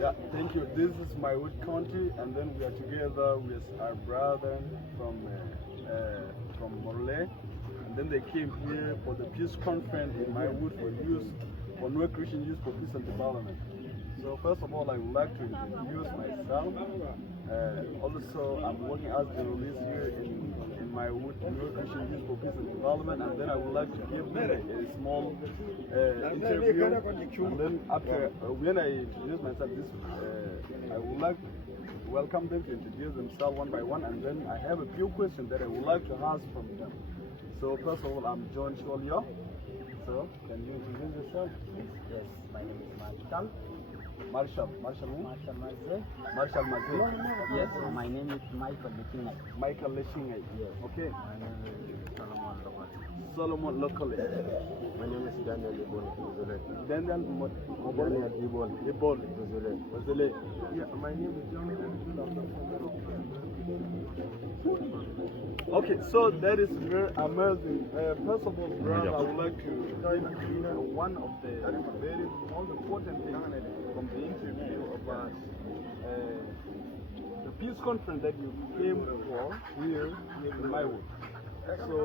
Yeah, thank you. This is Maiwut County, and then we are together with our brother from Murle, and then they came here for the peace conference in Maiwut for Nuer Christian Youth for Peace and Development. So first of all, I would like to introduce myself. Also, I'm working as a journalist here in Maiwut Nuer Christian Youth for Peace and Development, and then I would like to give them a small interview. And then after, when I introduce myself, I would like to welcome them to introduce themselves one by one, and then I have a few questions that I would like to ask from them. So first of all, I'm John Chuol Yoa. So can you introduce yourself? Yes, my name is Marshall. Marshall Maze. Yes, my name is Michael Lechingay. Michael Lechingay. Yes. Okay. My name is Solomon Locally. My name is Daniel Ibon. Daniel Ibon. Yeah, my name is John Okay, so that is very amazing. First of all, brother, I would like to tell you one of the very most important things from the interview about the peace conference that you came for here in Maiwut. So,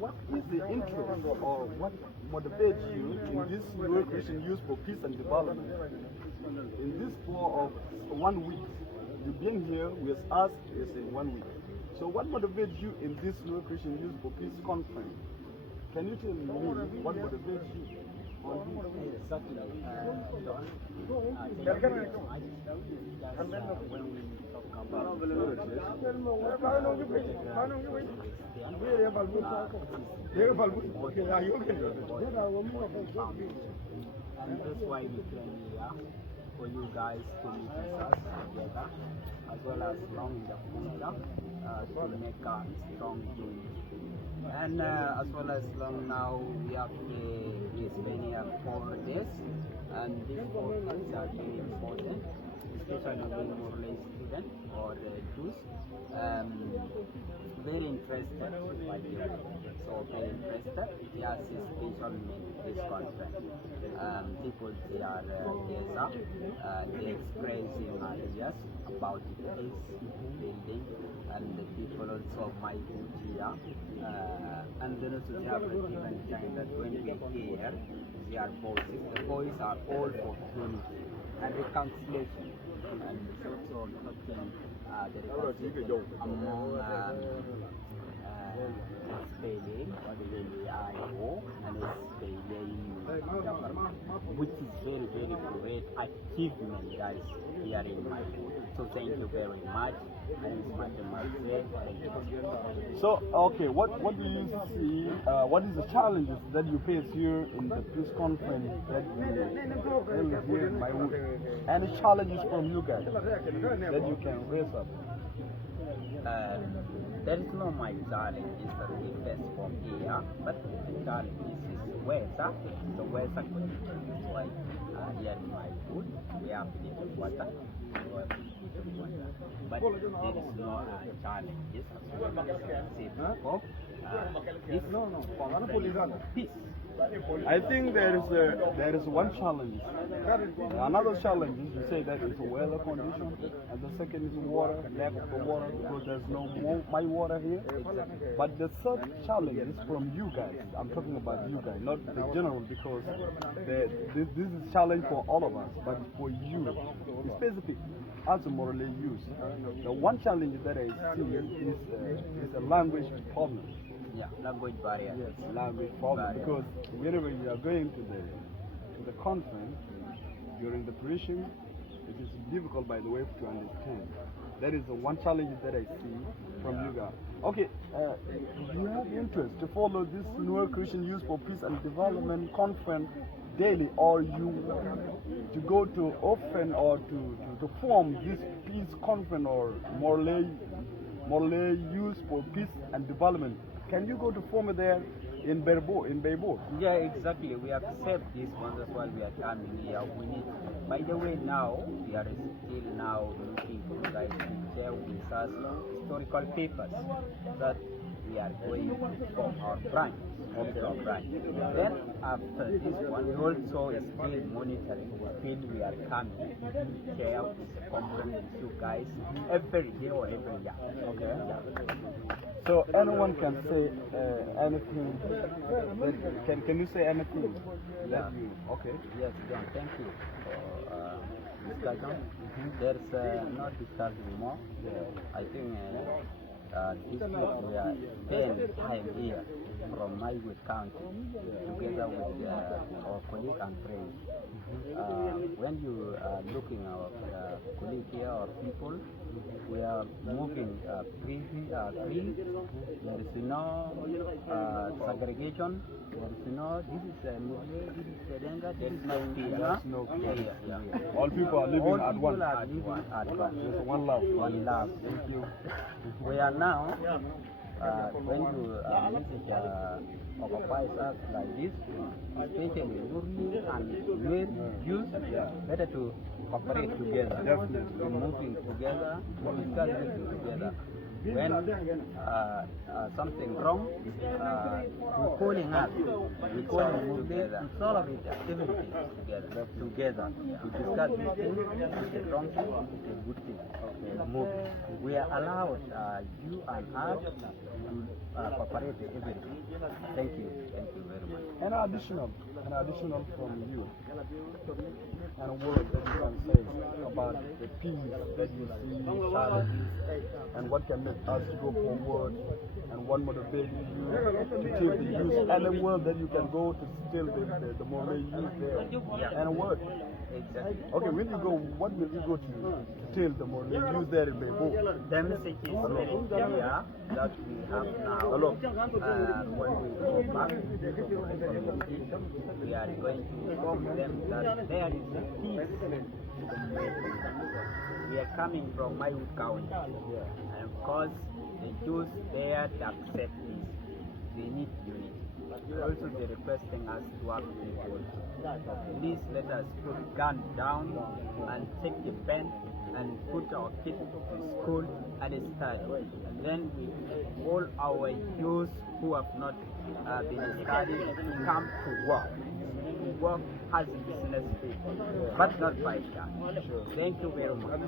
what is the interest or what motivates you in this Nuer Christian Youth for Peace and Development? In this for of 1 week, you've been here with us is in 1 week. So what motivates you in this Nuer Christian Youth for Peace conference? Can you tell me what motivates you? Exactly. When we talk about and that's why we came here for you guys to meet with us together, as well as long in the future to make a strong unity. And as well as long now we have we spend here 4 days, and these 4 days are very important, especially when Murle students or Jews. Very interested by you. So very interested. Yes, is special this conference. People they are they expressing ideas about the peace building, and the people also my here. And then also they have given time that when we hear their voices, the voices are all for unity and reconciliation, and it's also helping the reconciliation among Spelling, IO, and Spelling, which is very, very great achievement, guys, here in my food. So thank you very much. So, okay, what do you see, what is the challenges that you face here in the peace conference that you held here in Maiwut? Any challenges from you guys that you can raise up? There is no my challenges that we face from here, but the challenges is weather. The weather conditions is why here in Maiwut we have little water. But there is no challenges as well as peace. I think there is one challenge. Another challenge is you say that it's a weather condition, and the second is water, lack of water, because there's no my water here. But the third challenge is from you guys. I'm talking about you guys, not the general, because this is a challenge for all of us, but for you, specifically as a Murle youth. The one challenge that I see is a language problem. Yeah, language barrier. Yes, language problem. Because whenever you are going to the conference, during the preaching, it is difficult, by the way, to understand. That is the one challenge that I see from you guys. Okay, do you have interest to follow this Nuer Christian Youth for Peace and Development conference daily, or you to go to often or to form this peace conference or Murle Youth for Peace and Development? Can you go to form it there in Beibo? Yeah, exactly. We accept this one. That's why we are coming here. We need. By the way, now we are still now looking for you guys to share with us historical papers that we are going to form our branch. Then after this one, we also is still monitoring. Still we are coming to share with conference with you guys every day or every year. Okay. Yeah. So anyone can say anything. Can you say anything? Yeah. Okay. Yes, John, thank you for discussion. There's no discussion more. I think this week we are 10 time here from Maiwut County together with our colleague and friends. When you are looking at our colleague here or people, we are moving freely. There is no segregation. There is no, this is Murle, this is Denga, there is no India. No Yeah. All people are living All at people one. are living at one. There's one love. One love. Thank you. We are now, when you message occupies us like this, especially Murle and Nuer youth, better to cooperate together. Definitely. Moving together, discussing together. When something wrong, we're calling us, we call it together, to solve it, activities together, to discuss this thing, this is the wrong thing, this is a good thing. Okay. Move. We are allowed, you and us, to cooperate with everything. Thank you very much. An additional from you, and a word that you can say about the peace that you see, challenges, and what can make us go forward, and what motivates you to take the youth, and a word that you can go to still the Murle youth there, and a word. Exactly. Okay, when you go, what will you go to tell the Murle youth there in Bebo? The message is very clear that we have now. When we go back to the community, we are going to inform them that there is a peace. We are coming from Maiwut County, and of course, the Jews there to accept this. They need unity. Also, they're requesting us to work with. Please let us put gun down and take the pen and put our kids to school and study. And then we all our youth who have not been studying come to work. Work as business people, but not by that. Thank you very much.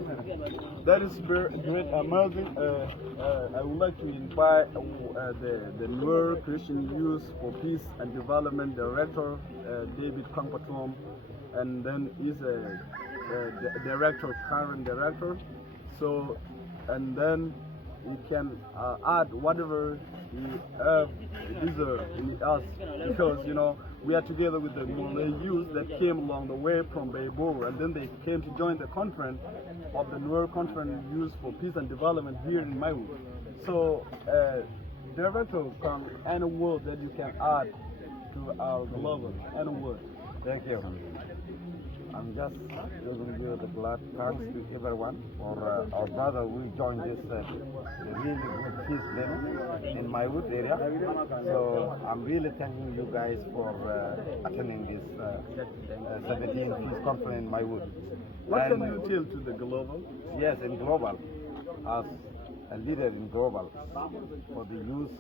That is very great, amazing. I would like to invite the Nuer Christian Youth for Peace and Development Director, David Kampatom, and then he's a current director. So, and then he can add whatever he deserves in us, because we are together with the Murle youth that came along the way from Bebo, and then they came to join the conference of the Nuer Conference Youth for Peace and Development here in Maiwut. So, Director, any word that you can add to our global, any word? Thank you. I'm just giving you the glad thanks to everyone for our brother who joined this really good peace meeting in Maiwut area. So I'm really thanking you guys for attending this 17th peace conference in Maiwut. What can you tell to the global? Yes, in global, as a leader in global for the youth.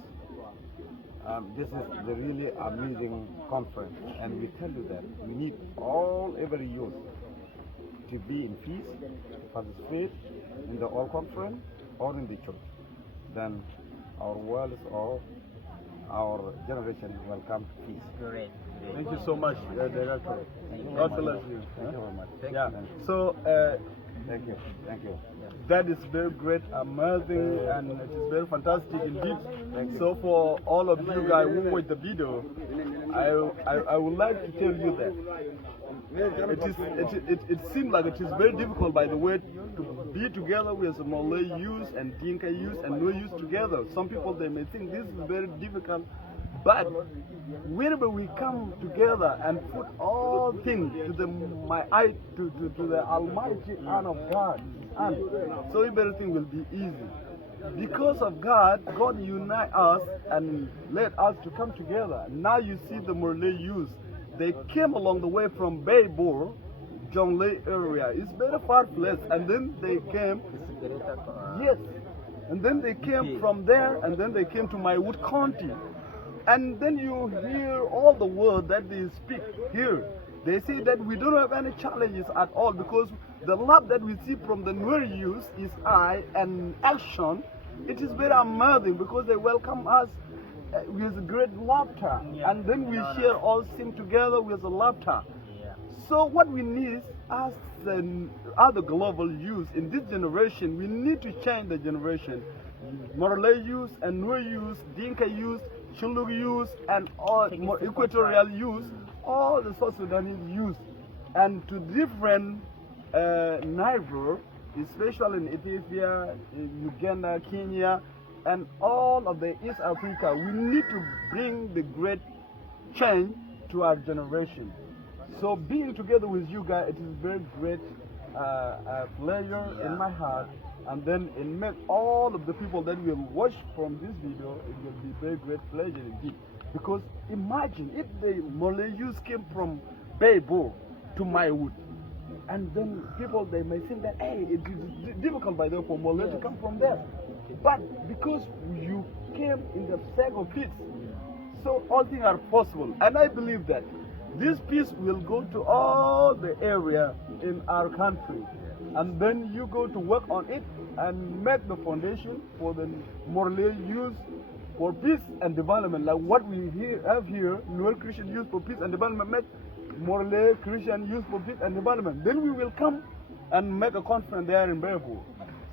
This is the really amazing conference, and we tell you that we need every youth to be in peace, participate in the all conference or in the church. Then our world or our generation will come to peace. Great. Thank you so much, Director. God bless you. Thank you very much. Yeah. So, Thank you. Thank you. that is very great, amazing, and it is very fantastic indeed. So for all of you guys who watch the video, I would like to tell you that it seems like it is very difficult, by the way, to be together with Murle youth and Dinka youth and Nuer youth together. Some people, they may think this is very difficult, but whenever we come together and put all things to the Almighty hand of God, so everything will be easy. Because of God, God unite us and let us to come together. Now you see the Murle youth, they came along the way from Baybor, Jonglei area. It's very far place, and then they came. Yes, And then they came from there, and then they came to Maiwut County. And then you hear all the words that they speak here. They say that we don't have any challenges at all because the love that we see from the Nuer youth is eye and action. It is very amazing because they welcome us with great laughter. And then we share all things together with the laughter. So what we need as the other global youth in this generation, we need to change the generation. Murle youth and Nuer youth, Dinka youth, Chuluk youth, and all more equatorial youth, all the South Sudanese youth, and to different neighbors, especially in Ethiopia, in Uganda, Kenya, and all of the East Africa. We need to bring the great change to our generation. So being together with you guys, it is very great pleasure in my heart. And then it makes all of the people that will watch from this video, it will be very great pleasure indeed. Because imagine if the Murle youth came from Baybo to Maiwut, and then people, they may think that, hey, it is difficult by the way for Murle to come from there. But because you came in the sake of peace, so all things are possible. And I believe that this peace will go to all the area in our country. And then you go to work on it and make the foundation for the Murle youth for peace and development. Like what we have here, Nuer Christian Youth for Peace and Development, make Murle Christian Youth for Peace and Development. Then we will come and make a conference there in Baybo.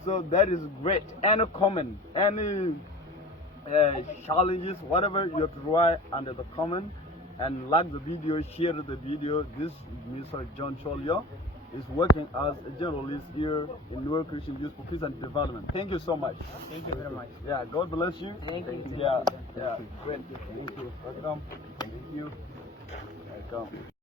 So that is great. Any comment, any challenges, whatever, you have to write under the comment and like the video, share the video. This Mr. John Chuol Yoa is working as a journalist here in Nuer Christian Youth for Peace and Development. Thank you so much. Thank you very much. Yeah, God bless you. Thank you. Yeah, great. Thank you. Welcome. Thank you. Welcome.